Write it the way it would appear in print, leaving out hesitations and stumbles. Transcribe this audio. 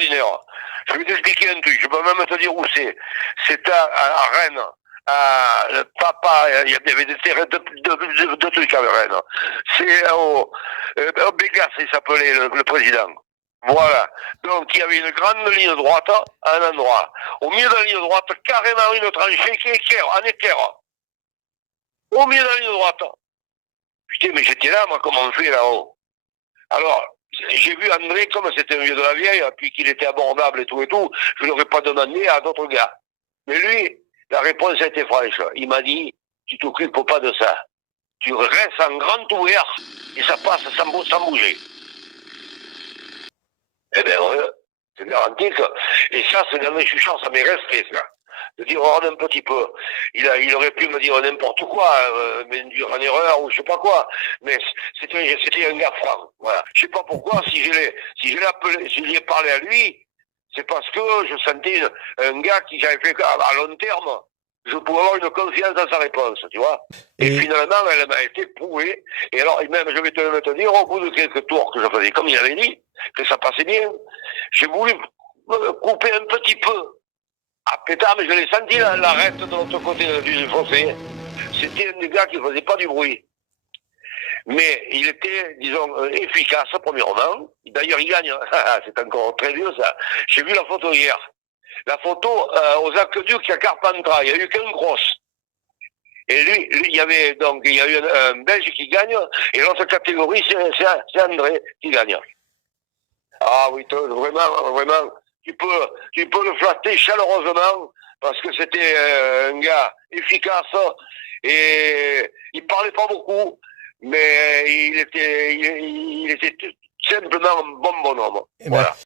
extraordinaire. Je vais t'expliquer un truc, je peux même te dire où c'est. C'est à Rennes. Il y avait des terrains de trucs à Rennes. C'est au Bégas, il s'appelait le président. Voilà. Donc il y avait une grande ligne droite à un endroit. Au milieu de la ligne droite, carrément une tranchée qui est en équerre. Au milieu de la ligne droite. Putain, mais j'étais là, moi, comment on fait là-haut? Alors, j'ai vu André, comme c'était un vieux de la vieille, puis qu'il était abordable et tout, je ne l'aurais pas demandé à d'autres gars. Mais lui, la réponse a été franche. Il m'a dit, tu t'occupes pas de ça. Tu restes en grand ouvert et ça passe sans bouger. Eh bien, c'est garanti que... Et ça, c'est dans mes chuchots, ça m'est resté, ça. De dire, regarde un petit peu. Il aurait pu me dire n'importe quoi, m'induire en erreur ou je sais pas quoi. Mais c'était un gars franc. Voilà. Je sais pas pourquoi, si je l'ai appelé, si je lui ai parlé à lui, c'est parce que je sentais un gars qui j'avais fait à long terme. Je pouvais avoir une confiance dans sa réponse, tu vois. Et finalement, elle m'a été prouvée. Et alors, même, je vais te dire, au bout de quelques tours que je faisais, comme il avait dit, que ça passait bien, j'ai voulu couper un petit peu. Ah pétard, mais je l'ai senti l'arête de l'autre côté du fossé. C'était un des gars qui ne faisait pas du bruit. Mais il était, disons, efficace, premièrement. D'ailleurs, il gagne. C'est encore très vieux, ça. J'ai vu la photo hier. La photo aux aqueducs à Carpentras. Il n'y a eu qu'une grosse. Et lui, il y a eu un Belge qui gagne. Et l'autre catégorie, c'est André qui gagne. Ah oui, vraiment. Tu peux le flatter chaleureusement parce que c'était un gars efficace et il parlait pas beaucoup, mais il était simplement un bon bonhomme. Voilà.